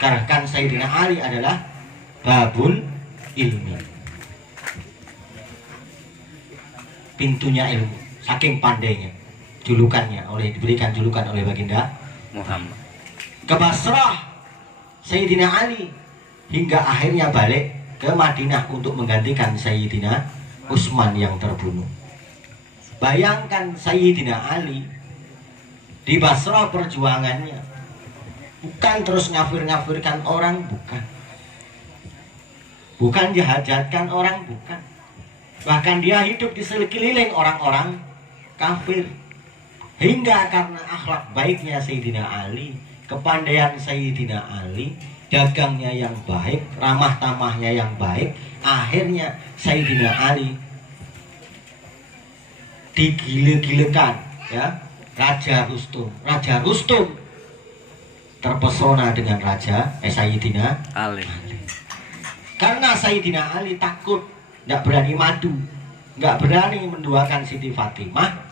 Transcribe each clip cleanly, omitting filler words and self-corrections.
Karena Sayyidina Ali adalah babul ilmi, pintunya ilmu, saking pandainya. Julukannya diberikan julukan oleh baginda Muhammad ke Basrah Sayyidina Ali, hingga akhirnya balik ke Madinah untuk menggantikan Sayyidina Utsman yang terbunuh. Bayangkan Sayyidina Ali di Basrah perjuangannya bukan terus ngafir-ngafirkan orang, bukan jahat-jahatkan orang, bukan. Bahkan dia hidup di sekeliling orang-orang kafir. Hingga karena akhlak baiknya Sayyidina Ali, kepandaian Sayyidina Ali, dagangnya yang baik, ramah tamahnya yang baik, akhirnya Sayyidina Ali digile-gilekan, ya, Raja Rustum terpesona dengan Sayyidina Ali. Karena Sayyidina Ali takut, tidak berani madu, nggak berani menduakan Siti Fatimah,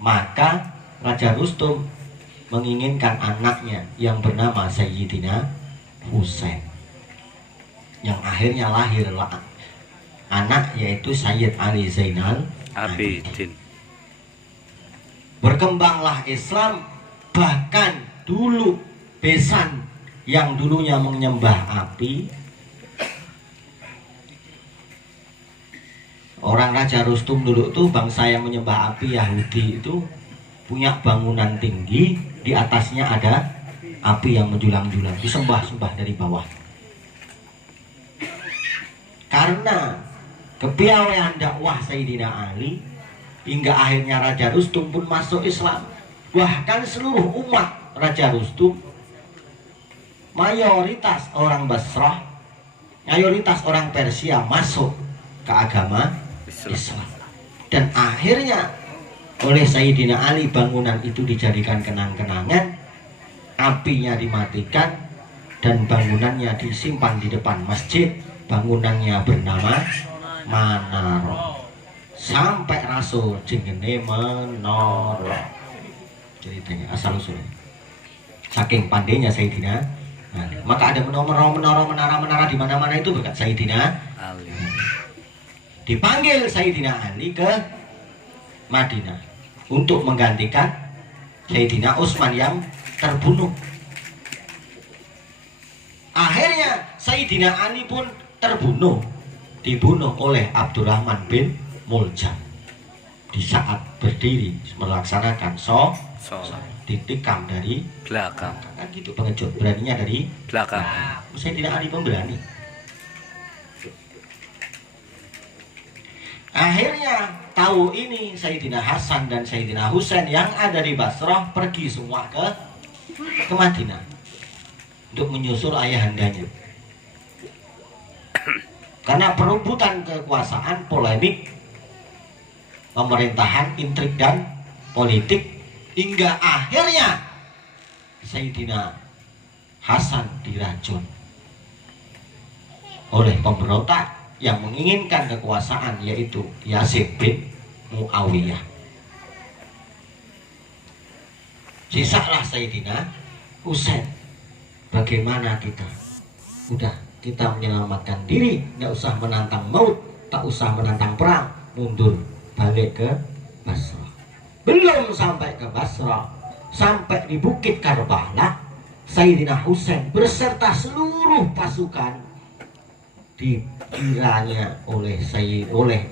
maka Raja Rustum menginginkan anaknya yang bernama Sayyidina Husain, yang akhirnya lahirlah anak yaitu Sayyid Ali Zainal Abidin. Berkembanglah Islam, bahkan dulu Besan yang dulunya menyembah api, orang Raja Rustum dulu tuh bangsa yang menyembah api Yahudi itu punya bangunan tinggi, di atasnya ada api yang menjulang-julang, disembah-sembah dari bawah. Karena kepiawaian dakwah Sayyidina Ali, hingga akhirnya Raja Rustum pun masuk Islam. Bahkan seluruh umat Raja Rustum, mayoritas orang Basrah, mayoritas orang Persia masuk ke agama Islam. Dan akhirnya oleh Sayyidina Ali bangunan itu dijadikan kenang-kenangan, apinya dimatikan, dan bangunannya disimpan di depan masjid. Bangunannya bernama Manaro. Sampai Rasul jenenge menara. Ceritanya asal usulnya. Saking pandainya Sayyidina Ali. Maka ada menara di mana-mana itu berkat Sayyidina Ali. Dipanggil Sayyidina Ali ke Madinah untuk menggantikan Sayyidina Utsman yang terbunuh. Akhirnya Sayyidina Ali pun dibunuh oleh Abdurrahman bin Muljam di saat berdiri melaksanakan sholat, ditikam dari belakang. Kan gitu pengecut, beraninya dari Belakang. Sayyidina Ali pemberani. Akhirnya tahu ini Sayyidina Hasan dan Sayyidina Husain yang ada di Basrah pergi semua ke Madinah untuk menyusul ayahandanya. Karena perebutan kekuasaan, polemik, pemerintahan, intrik dan politik, hingga akhirnya Sayyidina Hasan diracun oleh pemberontak yang menginginkan kekuasaan, yaitu Yazid bin Muawiyah. Sisalah Sayyidina Husain. Bagaimana kita? Udah, kita menyelamatkan diri, nggak usah menantang maut, tak usah menantang perang, mundur balik ke Basrah. Belum sampai ke Basrah, sampai di Bukit Karbala, Sayyidina Husain beserta seluruh pasukan dikiranya oleh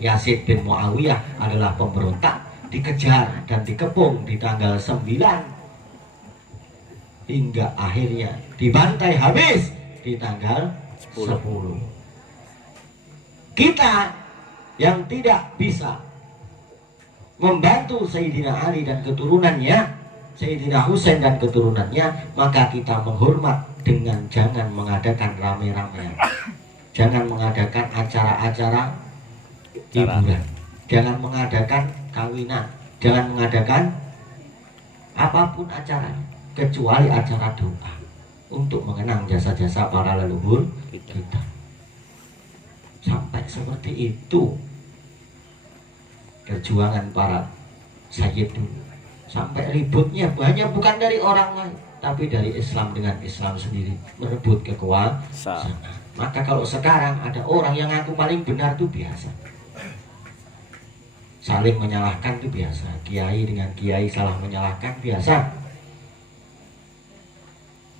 Yazid bin Muawiyah adalah pemberontak, dikejar dan dikepung di tanggal 9, hingga akhirnya dibantai habis di tanggal 10. Kita yang tidak bisa membantu Sayyidina Ali dan keturunannya, Sayyidina Husain dan keturunannya, maka kita menghormat dengan jangan mengadakan rame-ramean. Jangan mengadakan acara-acara hiburan, jangan mengadakan kawinan, jangan mengadakan apapun acara kecuali acara doa untuk mengenang jasa-jasa para leluhur kita. Sampai seperti itu perjuangan para sayyid dulu. Sampai ributnya banyak bukan dari orang lain, tapi dari Islam dengan Islam sendiri merebut kekuasaan. Maka kalau sekarang ada orang yang ngaku paling benar itu biasa, saling menyalahkan itu biasa, kiai dengan kiai salah menyalahkan biasa.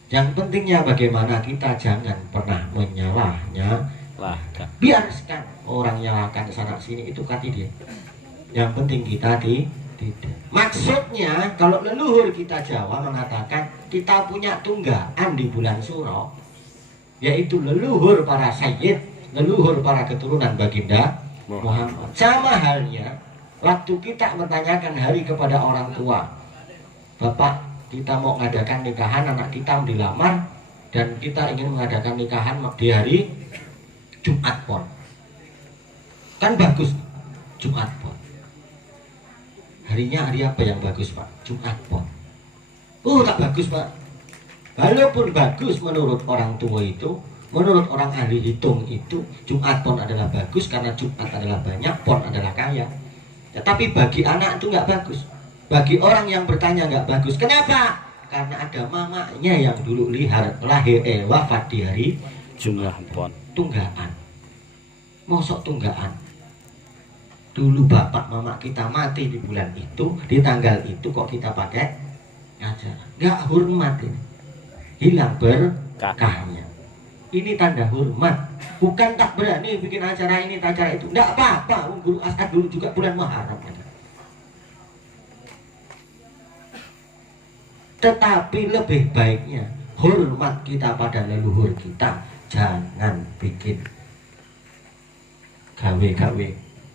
Yang pentingnya bagaimana kita jangan pernah menyalahnya. Biarkan orang nyalahkan sana sini, itu kati dia. Yang penting kita tidak. Maksudnya kalau leluhur kita Jawa mengatakan kita punya tunggaan di bulan Suro, yaitu leluhur para sayyid, leluhur para keturunan baginda Muhammad. Sama halnya waktu kita bertanyakan hari kepada orang tua, Bapak, kita mau mengadakan nikahan, anak kita dilamar, dan kita ingin mengadakan nikahan di hari Jumat Pon. Kan bagus, Jumat Pon. Harinya hari apa yang bagus, Pak? Jumat Pon. Oh, tak bagus, Pak. Walaupun bagus menurut orang tua itu, menurut orang ahli hitung itu, Jumat Pon adalah bagus karena Jumat adalah banyak, Pon adalah kaya. Ya, tapi bagi anak itu nggak bagus. Bagi orang yang bertanya nggak bagus. Kenapa? Karena ada mamanya yang dulu wafat di hari Jumat Pon. Tunggaan. Mosok tunggaan. Dulu bapak mama kita mati di bulan itu, di tanggal itu kok kita pakai acara. Nggak hormat ini. Hilang berkahnya. Ini tanda hormat. Bukan tak berani bikin acara ini, acara itu. Nggak apa-apa. Guru Asad dulu juga bulan Muharram. Tetapi lebih baiknya hormat kita pada leluhur kita. Jangan bikin gawe-gawe,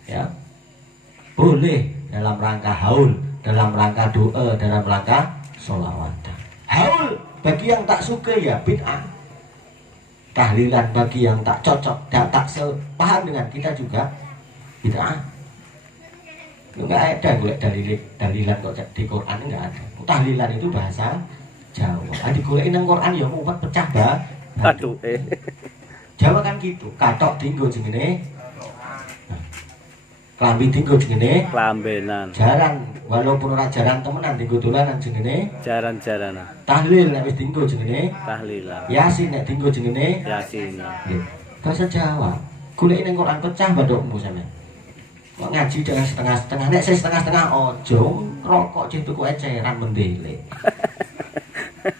ya. Boleh dalam rangka haul, dalam rangka doa, dalam rangka sholawat. Haul bagi yang tak suka ya bid'ah. Tahlilan bagi yang tak cocok dan tak sepaham dengan kita juga bid'ah. Enggak ada gue dalilan kok di Quran, enggak ada. Tahlilan itu bahasa Jawa. Di Quran Quran ya muat pecah batu. Jawa kan gitu. Katok tinggo jenenge. Klambi tinggo jenenge klambenan. Jaran walaupun ora jaran temenan tinggo dolanan jenenge jaran-jaranan. Tahlil nek wis tinggo jenenge tahlilan. Yasin nek tinggo jenenge yasin. Nggih. Bahasa Jawa. Goleki ning Quran pecah badokmu sampean. Kok ngaji jangan setengah-setengah. Nek saya setengah-setengah ojo rokok cih tuku eceran mendelek.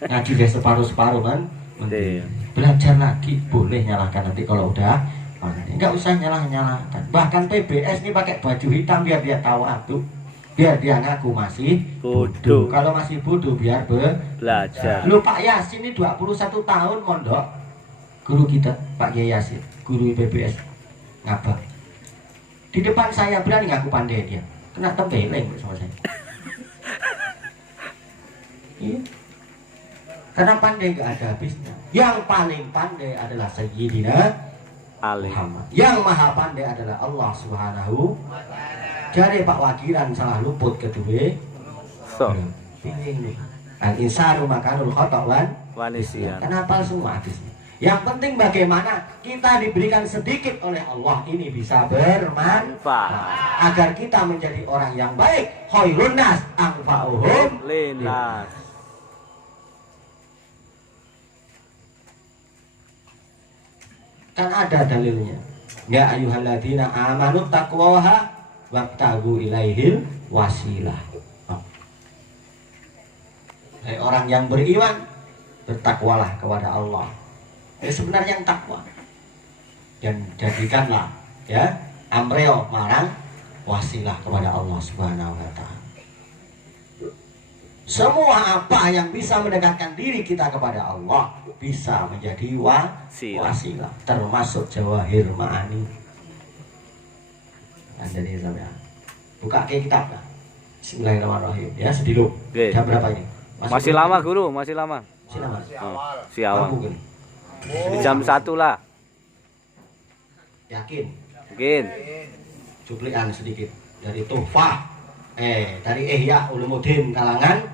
Ngaji deh separuh-separuh kan. Belajar lagi, boleh nyalahkan nanti kalau udah. Enggak usah nyalahkan. Bahkan PBS ini pakai baju hitam biar dia tahu atuh. Biar dia ngaku masih bodoh. Kalau masih bodoh biar belajar. Lu Pak Yasin ini 21 tahun mondok. Guru kita Pak Yasin, guru PBS ngabak. Di depan saya berani ngaku pandai dia. Kena tempeleng sama saya. Iya. Karena pandai gak ada habisnya. Yang paling pandai adalah Sayyidina Muhammad. Yang maha pandai adalah Allah Subhanahu. Jadi Pak Wakilan salah luput kedua. Al insanu makanul khotawan wanisian. Kenapa semua habisnya? Yang penting bagaimana kita diberikan sedikit oleh Allah ini bisa bermanfaat agar kita menjadi orang yang baik. Khairun nas anfa'uhum linnas. Kan ada dalilnya. Ya ayyuhalladzina amanu taqwaha wabtagu ilaihil wasilah. Hai orang yang beriman, bertakwalah kepada Allah. Sebenarnya yang takwa. Dan jadikanlah ya amreo marang wasilah kepada Allah Subhanahu wa taala. Semua apa yang bisa mendekatkan diri kita kepada Allah bisa menjadi wasilah, termasuk jawahir ma'ani. Jadi sampai buka ke kitab lah. Bismillahirrahmanirrahim. Ya sedih. Jam berapa ini? Masih lama guru, masih lama. Masih lama. Si awal. Jam 1 lah. Yakin? Yakin. Cuplikan sedikit dari Tuhfah. Dari Ihya Ulumuddin karangan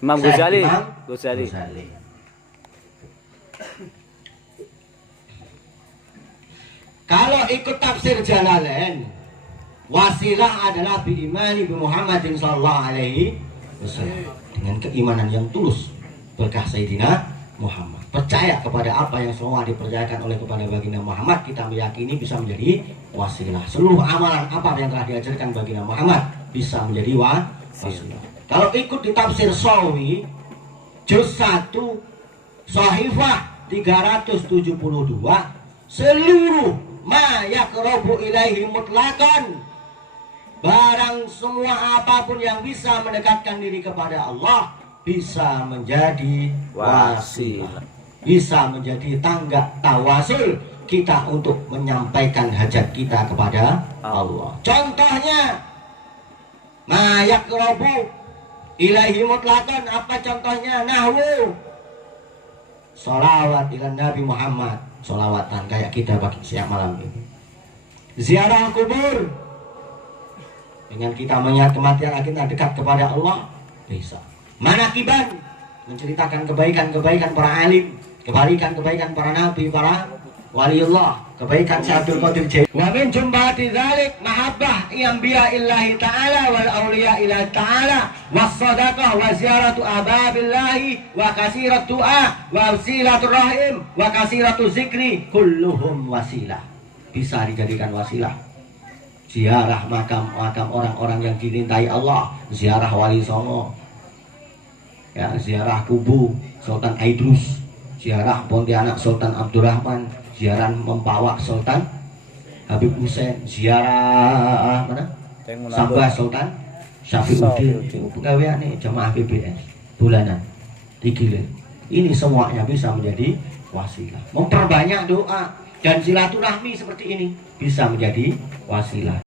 Imam Ghazali. Kalau ikut tafsir Jalalain, wasilah adalah biimani bi Muhammadin sallallahu alaihi wassalam dengan keimanan yang tulus berkah Sayyidina Muhammad. Percaya kepada apa yang semua dipercayakan oleh kepada baginda Muhammad, kita meyakini bisa menjadi wasilah. Seluruh amalan apa yang telah diajarkan baginda Muhammad bisa menjadi wasilah. Kalau ikut di tafsir Sawi juz 1 Shahifah 372, seluruh ma yaqrabu ilaihi mutlaqan, barang semua apapun yang bisa mendekatkan diri kepada Allah bisa menjadi wasilah, bisa menjadi tangga tawasul kita untuk menyampaikan hajat kita kepada Allah. Contohnya ma yaqrabu ilaihi mutlaqan, apa contohnya? Nahwu sholawat ila Nabi Muhammad, sholawatan kayak kita bagi siang malam ini. Ziarah kubur, dengan kita mengingat kematian kita dekat kepada Allah bisa. Manakiban, menceritakan kebaikan-kebaikan para alim, kebaikan-kebaikan para nabi, para waliullah, kebaikan Syekh Abdul Qadir Jailani. Wa min jumlati dzalik mahabbah anbiya illahi ta'ala wal awliya illahi ta'ala was sadaqah wa ziyaratu ababillahi wa kasirat du'a wa silatur rahim wa kasiratu zikri kulluhum wasilah. Bisa dijadikan wasilah. Ziarah makam-makam orang-orang yang dicintai Allah, ziarah wali songo, ya, ziarah kubu Sultan Aidrus, ziarah Pontianak Sultan Abdurrahman, ziarah Mempawak Sultan Habib Hussein, ziarah mana? Sabah Sultan Syafiuddin. Pegawai nih jemaah BBS bulanan 3. Ini semuanya bisa menjadi wasilah. Memperbanyak doa dan silaturahmi seperti ini bisa menjadi wasilah.